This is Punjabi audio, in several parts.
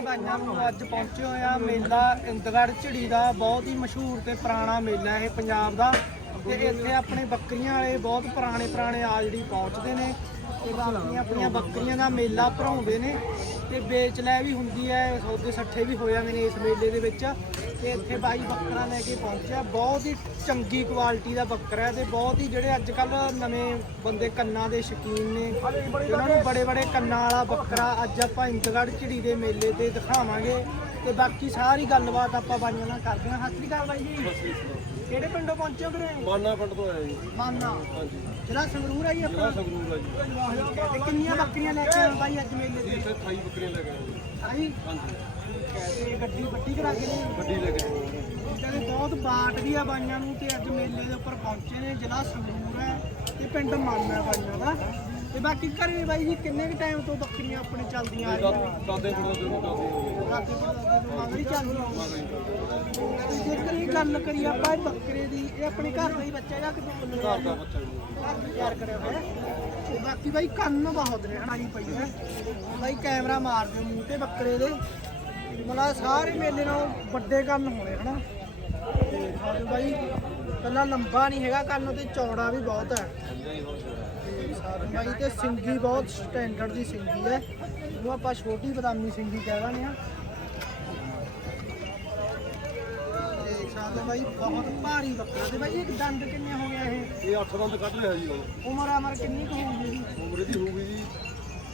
ਭਾਈਆਂ ਨੂੰ ਅੱਜ ਪਹੁੰਚੇ ਹੋਏ ਆ ਮੇਲਾ ਇੰਦਗੜ ਝੜੀ ਦਾ, ਬਹੁਤ ਹੀ ਮਸ਼ਹੂਰ ਤੇ ਪੁਰਾਣਾ ਮੇਲਾ ਇਹ ਪੰਜਾਬ ਦਾ। ਤੇ ਇੱਥੇ ਆਪਣੇ ਬੱਕਰੀਆਂ ਵਾਲੇ ਬਹੁਤ ਪੁਰਾਣੇ ਪੁਰਾਣੇ ਆ ਜਿਹੜੀ ਪਹੁੰਚਦੇ ਨੇ। ਤੇ ਆਪਣੀਆਂ ਬੱਕਰੀਆਂ ਦਾ ਮੇਲਾ ਭਰਾਉਂਦੇ ਨੇ ਤੇ ਵੇਚ ਲੈ ਵੀ ਹੁੰਦੀ ਹੈ, ਸੌਦੇ ਸੱਠੇ ਵੀ ਹੋ ਜਾਂਦੇ ਨੇ ਇਸ ਮੇਲੇ ਦੇ ਵਿੱਚ। ਤੇ ਇੱਥੇ ਬਾਈ ਬੱਕਰਾ ਲੈ ਕੇ ਪਹੁੰਚਿਆ। ਬਹੁਤ ਹੀ ਚੰਗੀ ਕੁਆਲਿਟੀ ਦਾ ਬੱਕਰਾ ਹੈ ਤੇ ਬਹੁਤ ਹੀ ਜਿਹੜੇ ਅੱਜ ਕੱਲ ਨਵੇਂ ਬੰਦੇ ਕੰਨਾਂ ਦੇ ਸ਼ੌਕੀਨ ਨੇ। ਉਹਨਾਂ ਨੂੰ ਬੜੇ ਬੜੇ ਕੰਨਾਂ ਵਾਲਾ ਬੱਕਰਾ ਅੱਜ ਆਪਾਂ ਇੰਦਗੜ ਝਿੜੀ ਦੇ ਮੇਲੇ ਤੇ ਦਿਖਾਵਾਂਗੇ। ਤੇ ਬਾਕੀ ਸਾਰੀ ਗੱਲਬਾਤ ਆਪਾਂ ਬਾਈਆਂ ਨਾਲ ਕਰਦੇ ਹਾਂ। ਸਤਿ ਸ਼੍ਰੀ ਅਕਾਲ ਬਾਈ ਜੀ। ਕਿਹੜੇ ਪਿੰਡੋਂ ਪਹੁੰਚੇ ਹੋ ਵੀਰੇ? ਮਾਨਾ ਪਿੰਡ ਤੋਂ ਆਇਆ ਜੀ। ਮਾਨਾ। ਹਾਂਜੀ। ਜਿਹੜਾ ਸੰਗਰੂਰ ਜ਼ਿਲ੍ਹਾ ਆਪਾਂ ਸੰਗਰੂਰ ਆ ਜੀ। ਤੇ ਕਿੰਨੀਆਂ ਬੱਕਰੀਆਂ ਲੈ ਕੇ ਆਏ ਹੋ ਬਾਈ ਅੱਜ ਮੇਲੇ ਜੀ ਤੇ ਇੱਥੇ 28 ਬੱਕਰੀਆਂ ਲੈ ਕੇ ਆਏ ਜੀ। ਆਈ ਹਾਂਜੀ। ਤੇ ਗੱਡੀ ਵੱਡੀ ਕਰਾ ਕੇ ਨੇ ਵੱਡੀ ਲੈ ਕੇ ਆਏ। ਜੀ। ਕਹਿੰਦੇ ਬਹੁਤ ਬਾਟ ਵੀ ਆ ਬਾਈਆਂ ਨੂੰ ਤੇ ਅੱਜ ਮੇਲੇ ਦੇ ਉੱਪਰ ਪਹੁੰਚੇ ਨੇ ਜ਼ਿਲ੍ਹਾ ਸੰਗਰੂਰ ਹੈ ਤੇ ਪਿੰਡ ਮਾਨਾ ਬਾਈਆਂ ਦਾ। ਤੇ ਬਾਕੀ ਘਰੇ ਬਾਈ ਜੀ ਕਿੰਨੇ ਕੁ ਟਾਈਮ ਤੋਂ ਬੱਕਰੀਆਂ ਆਪਣੇ ਚੱਲਦੀਆਂ ਆ ਰਹੀਆਂ? ਦਾਦੇ ਦਾਦੇ ਬੜਾ ਜਦੋਂ ਦਾਦੇ ਹੋ ਗਏ ਰਾਤੇ ਪੜਦਾਦੇ ਤੋਂ ਮੰਗ ਰਹੀ ਚੱਲਦੀਆਂ ਮਾਤਾ ਜੀ ਤੇ ਜੇਕਰ ਇਹ ਗੱਲ ਕਰੀ ਆਪਾਂ ਇਹ ਬੱਕਰੇ ਦੀ ਇਹ ਆਪਣੇ ਘਰ ਦਾ ਹੀ ਬੱਚਾ ਜਾਂ ਕਿਤੇ ਮੁੱਲ ਘਰ ਦਾ ਬੱਚਾ ਘਰ ਦਾ ਤਿਆਰ ਕਰਿਆ ਹੋਇਆ। ਤੇ ਬਾਕੀ ਬਾਈ ਕੰਨ ਬਹੁਤ ਨੇ ਹਣਾਈ ਪਈ ਹੈ ਬਾਈ ਕੈਮਰਾ ਮਾਰ ਦਿਓ ਮੂੰਹ ਤੇ ਬੱਕਰੇ ਦੇ। ਮਤਲਬ ਸਾਰੇ ਮੇਲੇ ਨਾਲੋਂ ਵੱਡੇ ਕੰਨ ਹੋਣੇ ਹਨਾ? ਤੇ ਬਾਈ ਕੱਲਾ ਲੰਬਾ ਨਹੀਂ ਹੈਗਾ ਕੰਨ ਤੇ ਚੌੜਾ ਵੀ ਬਹੁਤ ਹੈ। ਬਾਈ ਤੇ ਸਿੰਗੀ ਬਹੁਤ ਸਟੈਂਡਰਡ ਦੀ ਸਿੰਗੀ ਹੈ। ਇਹਨੂੰ ਆਪਾਂ ਛੋਟੀ ਬਦਾਮੀ ਸਿੰਗੀ ਕਹਿ ਦਿੰਦੇ ਆ ਤੇ ਸਾਡੇ ਬਾਈ ਬਹੁਤ ਭਾਰੀ ਬੱਕਰਾ ਤੇ ਬਾਈ ਇਹ ਦੰਦ ਕਿੰਨੇ ਹੋ ਗਿਆ ਇਹ? ਇਹ 8 ਦੰਦ ਕੱਢ ਰਿਹਾ ਜੀ ਹੁਣ ਉਮਰ ਆਮਰ ਕਿੰਨੀ ਕੁ ਹੋਊਗੀ ਜੀ ਉਮਰ ਇਹਦੀ ਹੋਊਗੀ ਜੀ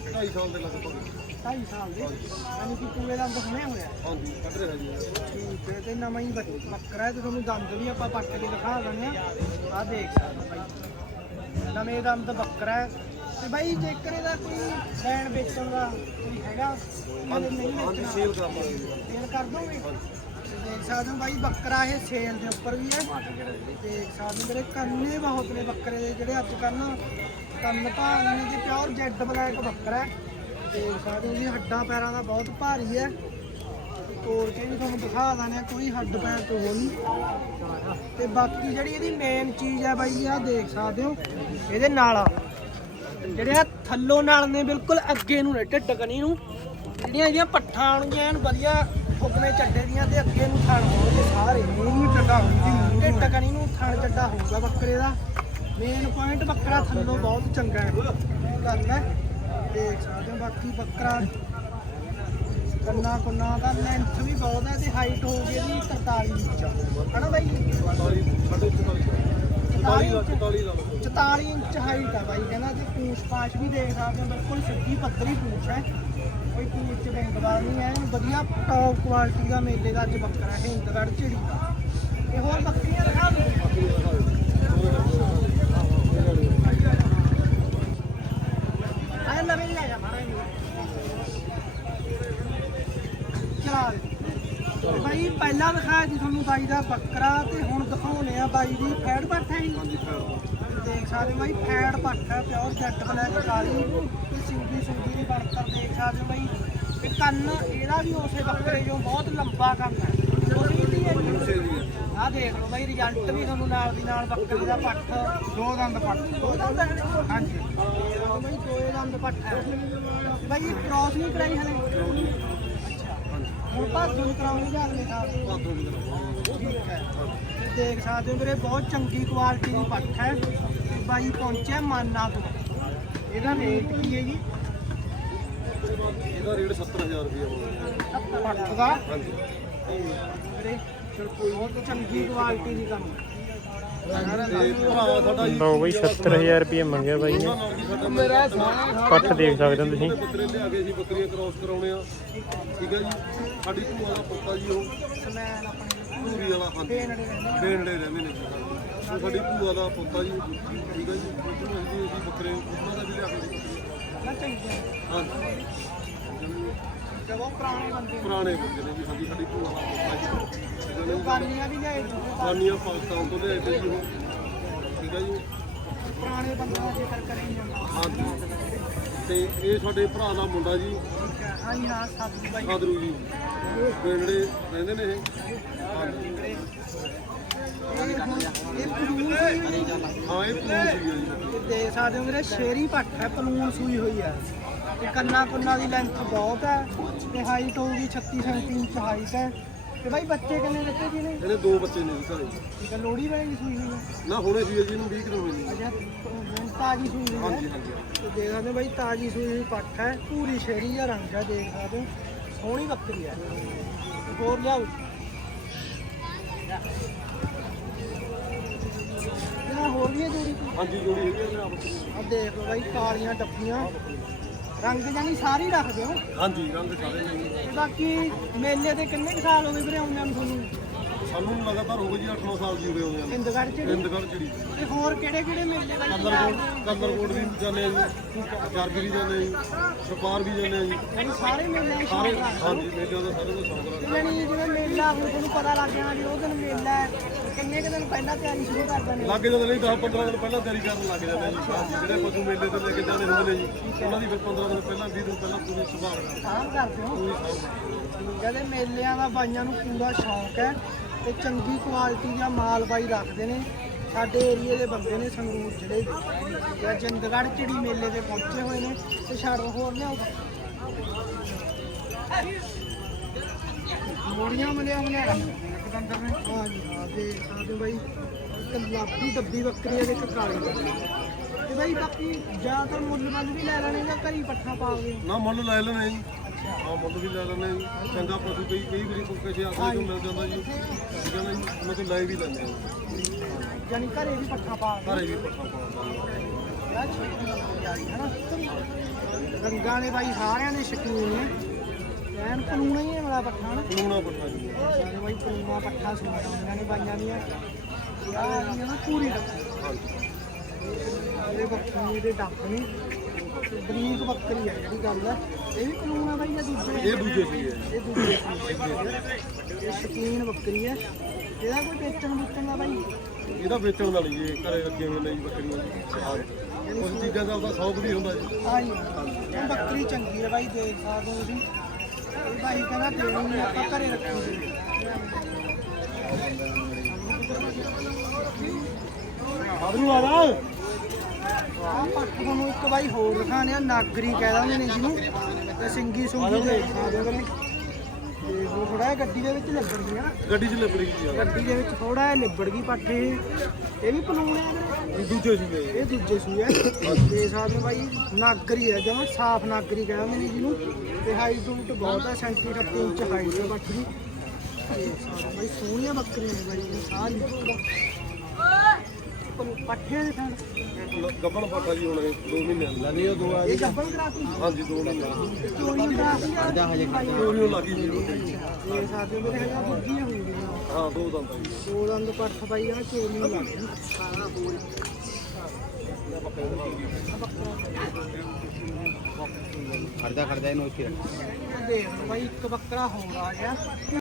2.5 ਸਾਲ ਦੇ ਲਗਭਗ। 2.5 ਸਾਲ ਦੀ? ਯਾਨੀ ਕਿ ਪੂਰੇ ਦੰਦ ਹੁਣੇ ਹੋਇਆ ਹਾਂਜੀ ਕੱਢ ਰਿਹਾ ਜੀ ਠੀਕ ਹੈ ਤੇ ਨਵਾਂ ਹੀ ਬੱਕ- ਬੱਕਰਾ ਹੈ ਤੇ ਤੁਹਾਨੂੰ ਦੰਦ ਵੀ ਆਪਾਂ ਪੱਟ ਕੇ ਦਿਖਾ ਦਿੰਦੇ ਆ ਆਹ ਦੇਖ ਸਕਦੇ ਬਾਈ। ਨਵੇਂ ਦੰਦ ਬੱਕਰਾ ਹੈ। ਤੇ ਬਾਈ ਜੇਕਰ ਇਹਦਾ ਕੋਈ ਲੈਣ ਵੇਚਣ ਦਾ ਕੋਈ ਹੈਗਾ ਮਤਲਬ ਨਹੀਂ ਹਾਂਜੀ ਵੇਚਣਾ। ਸੇਲ ਕਰਾਵਾਂਗੇ ਜੀ ਸੇਲ ਕਰ ਦੋਗੇ? ਤੇ ਦੇਖ ਸਕਦੇ ਹੋ ਬਾਈ ਬੱਕਰਾ ਇਹ ਸੇਲ ਦੇ ਉੱਪਰ ਵੀ ਹੈ। ਦੇਖ ਸਕਦੇ ਹੋ ਮੇਰੇ ਕੰਨੇ ਬਹੁਤ ਨੇ ਬੱਕਰੇ ਦੇ ਜਿਹੜੇ ਅੱਜ ਕੱਲ੍ਹ ਕੰਨ ਭਾਲ ਨੇ ਜੀ ਪਿਓਰ ਜੈਡ ਬਲੈਕ ਬੱਕਰਾ ਹੈ। ਦੇਖ ਸਕਦੇ ਹੋ ਜੀ ਹੱਡਾਂ ਪੈਰਾਂ ਦਾ ਬਹੁਤ ਭਾਰੀ ਹੈ। ਤੋੜ ਕੇ ਵੀ ਤੁਹਾਨੂੰ ਦਿਖਾ ਦਾਂ ਕੋਈ ਹੱਡ ਪੈਰ ਤੋਂ ਨਹੀਂ। ਤੇ ਬਾਕੀ ਜਿਹੜੀ ਇਹਦੀ ਮੇਨ ਚੀਜ਼ ਹੈ ਬਾਈ ਆਹ ਦੇਖ ਸਕਦੇ ਹੋ ਇਹਦੇ ਨਾਲ ਜਿਹੜੇ ਆ ਥੱਲੋਂ ਨਾਲ ਨੇ ਬਿਲਕੁਲ ਅੱਗੇ ਨੂੰ ਨੇ ਢਿੱਡ ਕਨੀ ਨੂੰ। ਜਿਹੜੀਆਂ ਇਹਦੀਆਂ ਪੱਠਾਂ ਆਣਗੀਆਂ ਐਨ ਵਧੀਆ ਫੁਕਵੇਂ ਚੱਡੇ ਦੀਆਂ ਤੇ ਅੱਗੇ ਨੂੰ ਥਣ ਹੋਣਗੇ ਸਾਰੇ। ਮੂੰਹ ਚੱਡਾ ਹੋਊਗੀ ਢਿੱਡ ਕਨੀ ਨੂੰ ਥਣ ਚੱਡਾ ਹੋਊਗਾ ਬੱਕਰੇ ਦਾ। ਮੇਨ ਪੁਆਇੰਟ ਬੱਕਰਾ ਥੱਲੋਂ ਬਹੁਤ ਚੰਗਾ ਹੈ। ਗੱਲ ਹੈ? ਦੇਖ ਸਕਦੇ ਹੋ ਬਾਕੀ ਬੱਕਰਾ ਕੰਨਾ ਕੁੰਨਾ ਦਾ ਲੈਂਥ ਵੀ ਬਹੁਤ ਹੈ ਤੇ ਹਾਈਟ ਹੋਊਗੀ ਇਹਦੀ 43 ਇੰਚ। ਹਨਾ ਬਾਈ? 44 ਇੰਚ ਹਾਈਟ ਆ ਬਾਈ, ਕਹਿੰਦਾ ਤੇ ਪੂਛ ਪਾਛ ਵੀ ਦੇਖ ਸਕਦੇ ਹੋ, ਬਿਲਕੁਲ ਸਿੱਧੀ ਪੱਧਰੀ ਪੂਛ ਹੈ। ਕੋਈ ਪੂਛ ਚ ਬੈਂਗਵਾਲ ਨਹੀਂ ਹੈ ਵਧੀਆ ਟੌਪ ਕੁਆਲਿਟੀ ਦਾ ਮੇਲੇ ਦਾ ਅੱਜ ਬੱਕਰਾ ਹੈ ਹਿੰਦਗੜ ਝਿੜੀ ਦਾ। ਇਹ ਹੋਰ ਬੱਕਰੀਆਂ ਦਿਖਾ ਦਿਓ ਆਹ ਨਵੇਂ ਲੈ ਜਾ ਮਾਰਾ ਚਲ ਬਾਈ ਪਹਿਲਾਂ ਦਿਖਾਇਆ ਸੀ ਤੁਹਾਨੂੰ ਬਾਈ ਦਾ ਬੱਕਰਾ ਤੇ ਹੁਣ ਦਿਖਾਉਣੇ ਆ ਬਾਈ ਦੀ ਫੈੜ ਪੱਠ ਹੈ ਜੀ। ਦੇਖ ਸਕਦੇ ਬਾਈ ਫੈੜ ਪੱਠ ਹੈ ਪਿਓਰ ਜੈਟ ਬਲੈਕ ਕਾਲੀ ਤੇ ਸਿੰਗੀ ਸਿੰਗੀ ਦੀ ਬਣਤਰ ਦੇਖ ਸਕਦੇ ਬਾਈ। ਤੇ ਕੰਨ ਇਹਦਾ ਵੀ ਉਸੇ ਬੱਕਰੇ ਜੋ ਬਹੁਤ ਲੰਬਾ ਕੰਨ ਹੈ। ਆਹ ਦੇਖ ਲਓ ਬਾਈ ਰਿਜ਼ਲਟ ਵੀ ਤੁਹਾਨੂੰ ਨਾਲ ਦੀ ਨਾਲ ਬੱਕਰੇ ਦਾ ਪੱਠ ਦੋ ਦੰਦ ਪੱਠ ਦੋ ਦੰਦ? ਹਾਂਜੀ। ਬਾਈ ਦੋਏ ਦੰਦ ਪੱਠ ਹੈ। ਬਾਈ ਇਹ ਕ੍ਰਾਸ ਨਹੀਂ ਕਰਾਈ ਹਲੇ? ਹੁਣ ਨੂੰ ਕਰਾਉਂਗੇ ਜਾਂ ਅਗਲੇ ਸਾਲ? ਦੇਖ ਸਕਦੇ ਹੋ ਵੀਰੇ ਬਹੁਤ ਚੰਗੀ ਕੁਆਲਿਟੀ ਦੀ ਪੱਠ ਹੈ। ਬਾਈ ਪਹੁੰਚਿਆ ਮਾਨਾ ਤੋਂ। ਇਹਦਾ ਰੇਟ ਕੀ ਹੈ ਜੀ? ਇਹਦਾ ਰੇਟ 70000 ਰੁਪਏ ਪੱਠ ਦਾ ਹਾਂਜੀ। ਵੀਰੇ ਬਹੁਤ ਚੰਗੀ ਕੁਆਲਿਟੀ ਦੀ ਕੰਮ। ਲਓ ਬਈ 70000 ਰੁਪਏ ਮੰਗਿਆ ਬਾਈ ਨੇ। ਪੱਠ ਦੇਖ ਸਕਦੇ ਹੋ ਤੁਸੀਂ। ਬੱਕਰੇ ਲਿਆ ਕੇ ਅਸੀਂ ਬੱਕਰੀਆਂ ਕ੍ਰਾਸ ਕਰਾਉਣੇ ਆ। ਠੀਕ ਹੈ ਜੀ। ਸਾਡੀ ਭੂਆ ਦਾ ਪੁੱਤਾ ਜੀ ਉਹ। ਧੂਰੀ ਵਾਲਾ ਹਾਂਜੀ। ਨੇੜੇ ਰਹਿੰਦੇ ਨੇ ਜੀ ਉਹ ਸਾਡੀ ਭੂਆ ਦਾ ਪੁੱਤਾ ਜੀ ਠੀਕ ਹੈ ਜੀ। ਉਹਨੂੰ ਅਸੀਂ ਅਸੀਂ ਬੱਕਰੇ ਉਹਨਾਂ ਦਾ ਵੀ ਲਿਆ ਕੇ ਪੁਰਾਣੇ ਬੰਦੇ। ਪੁਰਾਣੇ ਬੰਦੇ ਨੇ ਜੀ ਸਾਡੀ ਸਾਡੀ ਭੂਆ ਦਾ ਪੁੱਤਾ ਜੀ। ਨੇ ਗਾਨੀਆਂ ਵੀ ਲਿਆਏ ਜੀ ਬਾਨੀਆਂ ਪਾਕਿਸਤਾਨ ਤੋਂ ਲਿਆਏ ਤੇ ਜੀ ਉਹ। ਠੀਕ ਹੈ ਜੀ। ਪੁਰਾਣੇ ਬੰਦਿਆਂ ਦਾ ਜ਼ਿਕਰ ਕਰੇ ਹੀ ਤੇ ਇਹ ਸਾਡੇ ਭਰਾ ਦਾ ਮੁੰਡਾ ਜੀ ਹਾਂਜੀ ਹਾਂ ਸਭ ਬਾਈ ਸਾਦਰੂ ਜੀ। ਬੇਨੜੇ ਰਹਿੰਦੇ ਨੇ ਇਹ? ਹਾਂਜੀ ਇਹ ਪਲੂਨ ਸੂਈ ਹੋਈ ਹੈ। ਹਾਂ ਇਹ ਪੂਰੀ ਸੀ ਜੀ। ਤੇ ਦੇਖ ਸਕਦੇ ਹੋ ਵੀਰੇ ਸ਼ੇਰੀ ਪੱਠ ਹੈ ਪਲੂਨ ਸੂਈ ਹੋਈ ਹੈ। ਤੇ ਕੰਨਾ ਕੁੰਨਾ ਦੀ ਲੈਂਥ ਬਹੁਤ ਹੈ ਤੇ ਹਾਈਟ ਹੋਊਗੀ 36 37 ਇੰਚ ਹਾਈਟ ਹੈ। ਤੇ ਬਾਈ ਬੱਚੇ ਕਿੰਨੇ ਦਿੱਤੇ ਜੀ ਨੇ? ਇਹਦੇ ਦੋ ਬੱਚੇ ਨੇ ਜੀ ਘਰੇ। ਠੀਕ ਲੋੜੀ ਵੇਲੇ ਸੂਈ ਹੋਈ ਹੈ। ਨਾ ਹੁਣੇ ਸੀ ਜੀ ਇਹਨੂੰ 20 ਕਿਲੋ ਹੋਈ ਨਹੀਂ ਅਜਾ ਤਾਜੀ ਸੂਈ ਹੋਈ ਹੈ। ਹਾਂਜੀ ਹਾਂਜੀ ਤੇ ਦੇਖ ਸਕਦੇ ਹੋ ਬਾਈ ਤਾਜੀ ਸੂਈ ਹੋਈ ਪੱਠ ਹੈ ਪੂਰੀ ਸ਼ੇਰੀ ਦਾ ਰੰਗ ਹੈ ਦੇਖ ਸਕਦੇ ਹੋ। ਸੋਹਣੀ ਬੱਕਰੀ ਹੈ। ਹੋਰ ਲਿਆਓ। ਹੋਰ ਵੀ ਹੈ ਜੋੜੀ ਹਾਂਜੀ ਜੋੜੀ ਹੈਗੀ ਆ ਮੇਰੇ ਆਪਸ ਵਿੱਚ। ਆ ਦੇਖ ਲਓ ਬਾਈ ਕਾਲੀਆਂ ਡੱਬੀਆਂ ਰੰਗ ਜਾਨੀ ਸਾਰੀ ਰੱਖਦੇ ਹੋ ਹਾਂਜੀ ਰੰਗ ਸਾਰੇ ਨੇ ਜੀ। ਤੇ ਬਾਕੀ ਮੇਲੇ ਤੇ ਕਿੰਨੇ ਕੁ ਸਾਲ ਹੋ ਗਏ ਵੀਰੇ ਆਉਂਦਿਆਂ ਨੂੰ ਤੁਹਾਨੂੰ ਸਾਨੂੰ ਲਗਾਤਾਰ ਹੋ ਗਏ ਜੀ 8-9 ਸਾਲ ਜੀ ਹੋਏ ਹੋਏ ਆ। ਹਿੰਦਗੜ੍ਹ ਚ ਹਿੰਦਗੜ੍ਹ ਚਿੜੀ ਤੇ ਹੋਰ ਕਿਹੜੇ ਕਿਹੜੇ ਮੇਲੇ ਕਲਰਕੋਟ ਕਲਰਕੋਟ ਵੀ ਜਾਂਦੇ ਆ ਜੀ। ਜਰਗ ਵੀ ਜਾਂਦੇ ਆ ਜੀ। ਛਪਾਰ ਵੀ ਜਾਂਦੇ ਆ ਜੀ। ਯਾਨੀ ਸਾਰੇ ਮੇਲੇ ਦੇ ਸਾਰੇ। ਹਾਂਜੀ ਮੇਲਿਆਂ ਦਾ ਸਾਰੇ ਦਾ ਸ਼ੌਂਕ ਰੱਖਦੇ ਯਾਨੀ ਜਿਵੇਂ ਮੇਲਾ ਹੁਣ ਤੁਹਾਨੂੰ ਪਤਾ ਲੱਗ ਜਾਣਾ ਵੀ ਉਹ ਦਿਨ ਮੇਲਾ ਹੈ। ਕਿੰਨੇ ਕੁ ਦਿਨ ਪਹਿਲਾਂ ਤਿਆਰੀ ਸ਼ੁਰੂ ਕਰ ਦਿੰਦੇ ਲੱਗ ਜਾਂਦੇ ਨੇ 10-15 ਦਿਨ ਪਹਿਲਾਂ ਤਿਆਰੀ ਕਰਨ ਲੱਗ ਜਾਂਦੇ ਜੀ। ਜਿਹੜੇ ਪਸ਼ੂ ਮੇਲੇ ਤੇ ਲੈ ਕੇ ਜਾਣੇ ਹੁੰਦੇ ਨੇ ਜੀ ਉਹਨਾਂ ਦੀ ਫਿਰ 15 ਦਿਨ ਪਹਿਲਾਂ 20 ਦਿਨ ਪਹਿਲਾਂ ਪੂਰੀ ਸੰਭਾਲ ਸਾਂਭ ਕਰਦੇ ਹੋ? ਕਹਿੰਦੇ ਮੇਲਿਆਂ ਦਾ ਬਾਈਆਂ ਨੂੰ ਪੂਰਾ ਸ਼ੌਂਕ ਹੈ ਤੇ ਚੰਗੀ ਕੁਆਲਿਟੀ ਦਾ ਮਾਲ ਬਾਈ ਰੱਖਦੇ ਨੇ। ਸਾਡੇ ਏਰੀਏ ਦੇ ਬੰਦੇ ਨੇ ਸੰਗਰੂਰ ਜ਼ਿਲ੍ਹੇ ਜਾਂ ਚੰਦਗੜ੍ਹ ਚਿੜੀ ਮੇਲੇ ਤੇ ਪਹੁੰਚੇ ਹੋਏ ਨੇ ਤੇ ਛੱਡ ਹੋਰ ਲਿਆਓ। ਮੋੜੀਆਂ ਮਲਿਆ ਮਲਿਆ ਰੱਖਦੇ ਨੇ ਹਾਂ ਜੀ ਹਾਂ ਤੇ ਸਾਡੇ ਬਾਈ ਲਾਪੀ ਡੱਬੀ ਬੱਕਰੀ ਹੈ ਇੱਕ ਕਾਲੀ ਤੇ ਬਾਈ ਬਾਕੀ ਜ਼ਿਆਦਾਤਰ ਮੁੱਲ ਵੱਲ ਵੀ ਲੈ ਲੈਣੇ ਜਾਂ ਘਰੀ ਪੱਠਾ ਪਾਓਗੇ ਨਾ, ਮੁੱਲ ਲੈ ਲੈਣੇ ਜੀ। ਹਾਂ ਮੁੱਲ ਵੀ ਲੈ ਜੀ। ਚੰਗਾ ਪਸ਼ੂ ਕਈ ਕਈ ਵਾਰੀ ਕੋਈ ਕਿਸੇ ਆਸਰੇ ਤੋਂ ਮਿਲ ਜਾਂਦਾ ਜੀ। ਠੀਕ ਹੈ ਨਾ ਜੀ ਉਹਨਾਂ ਤੋਂ ਲੈ ਵੀ ਲੈਂਦੇ ਆ ਜੀ। ਯਾਨੀ ਘਰੇ ਵੀ ਪੱਠਾ ਪਾ ਘਰੇ ਵੀ ਪੱਠਾ ਯਾਰ ਆ ਹਨਾ ਰੰਗਾਂ ਦੇ ਬਾਈ ਸਾਰਿਆਂ ਦੇ ਸ਼ਕੀਨ ਨੇ। ਐਨ ਕਾਨੂੰਨ ਹੀ ਹੈ ਵਾਲਾ ਪੱਠਾ ਨਾ? ਲੂਣਾ ਪੱਠਾ ਜੀ। ਬਾਈ ਕਾਨੂੰਨਾ ਪੱਠਾ ਸੁਣਦਾ ਉਹਨਾਂ ਨੇ ਬਾਈਆਂ ਦੀਆਂ। ਆ ਗਈਆਂ ਨਾ ਪੂਰੀ ਬੱਕਰੀ ਹਾਂਜੀ। ਇਹ ਬੱਕਰੀ ਦੇ ਡੱਬ ਨੇ। ਬਰੀਕ ਬੱਕਰੀ ਹੈ ਜਿਹੜੀ ਗੱਲ ਹੈ ਇਹ ਵੀ ਕਾਨੂੰਨ ਆ ਬਾਈ ਜਾਂ ਦੂਜੇ ਇਹ ਦੂਜੇ ਸੀ ਇਹ ਦੂਜੇ ਸੀ। ਇਹ ਸ਼ਕੀਨ ਬੱਕਰੀ ਹੈ ਇਹਦਾ ਕੋਈ ਵੇਚਣ ਵੁੱਚਣ ਦਾ ਬਾਈ? ਇਹਦਾ ਵੇਚਣ ਵਾਲੀ ਜੀ ਘਰੇ ਰੱਖੇ ਹੋਏ ਨੇ ਜੀ ਬੱਕਰੀਆਂ। ਕੁਝ ਚੀਜ਼ਾਂ ਦਾ ਉਹਦਾ ਸ਼ੌਕ ਵੀ ਹੁੰਦਾ ਜੀ। ਆਈ ਇਹ ਬੱਕਰੀ ਚੰਗੀ ਹੈ ਬਾਈ ਦੇਖ ਸਕਦੇ ਹੋ ਤੁਸੀਂ ਇਹ ਭਾਈ ਕਹਿੰਦਾ ਦੇਣੀ ਨਹੀਂ ਆਪਾਂ ਘਰੇ ਰੱਖਾਂਗੇ ਆਬਰੂ ਆ ਜਾ। ਆਹ ਪੱਟ ਤੁਹਾਨੂੰ ਇੱਕ ਬਾਈ ਹੋਰ ਦਿਖਾਣੇ ਆ ਨਾਗਰੀ ਕਹਿ ਦਿੰਦੇ ਨੇ ਜਿਹਨੂੰ ਤੇ ਸਿੰਗੀ ਸੁੰਗੀ ਦੇ ਤੇ ਉਹ ਥੋੜਾ ਗੱਡੀ ਦੇ ਵਿੱਚ ਲੱਗ ਗਈ ਆ। ਗੱਡੀ 'ਚ ਲੱਭੜੀ ਜੀ ਆ। ਗੱਡੀ ਦੇ ਵਿੱਚ ਥੋੜਾ ਜਿਹਾ ਲਿਬੜ ਗਈ ਪੱਠੇ ਇਹ। ਵੀ ਪਲੂਣ ਆ ਵੀਰੇ ਇਹ ਦੂਜੇ ਸੀ ਇਹ ਇਹ ਦੂਜੇ ਸੂਏ ਆ। ਤੇ ਸਾਡੇ ਬਾਈ ਨਾਗਰੀ ਹੈ ਜਮਾ ਸਾਫ਼ ਨਾਗਰੀ ਕਹਿੰਦੇ ਨੇ ਜਿਹਨੂੰ। ਤੇ ਹਾਈਟ ਰੂਟ ਬਹੁਤ ਹੈ ਸੈਂਟੀ 38 ਇੰਚ ਹਾਈਟ ਹੈ ਬੱਕਰੀ ਤੇ ਸਾਡੇ ਬਾਈ ਸੋਹਣੀਆਂ ਬੱਕਰੀਆਂ ਨੇ ਬਾਈ ਇਹ ਸਾਰੀ ਪੱਠੇ ਦੇ ਥਾਂ ਗੱਬਣ ਫਾਟਾ ਜੀ ਹੁਣ ਇਹ 2 ਮਹੀਨੇ ਦਾ ਨਹੀਂ ਉਹ ਦੋ ਇਹ ਗੱਬਲ ਕਰਾਤੀ ਹਾਂਜੀ 2 ਮਹੀਨੇ। ਚੋਰੀ ਕਰਾਤੀ ਆ। ਹਜੇ ਚੋਰੀ ਨੂੰ ਲੱਗੀ ਜੀ। ਇਹ ਸਾਡੇ ਮੇਰੇ ਹਜਾ ਬੁੱਧੀਆਂ ਹੋਣਗੀਆਂ ਹਾਂ ਦੋ ਦੰਦ ਆ ਜੀ। ਦੋ ਦੰਦ ਪੱਠ ਪਾਈ ਆ ਚੋਰੀ ਨੂੰ ਲੱਗ ਗਈ। ਖੜਦਾ ਖੜਦਾ ਇਹਨੂੰ ਇੱਥੇ ਰੱਖ। ਦੇਖ ਲਓ ਬਾਈ ਇੱਕ ਬੱਕਰਾ ਹੋਰ ਆ ਗਿਆ।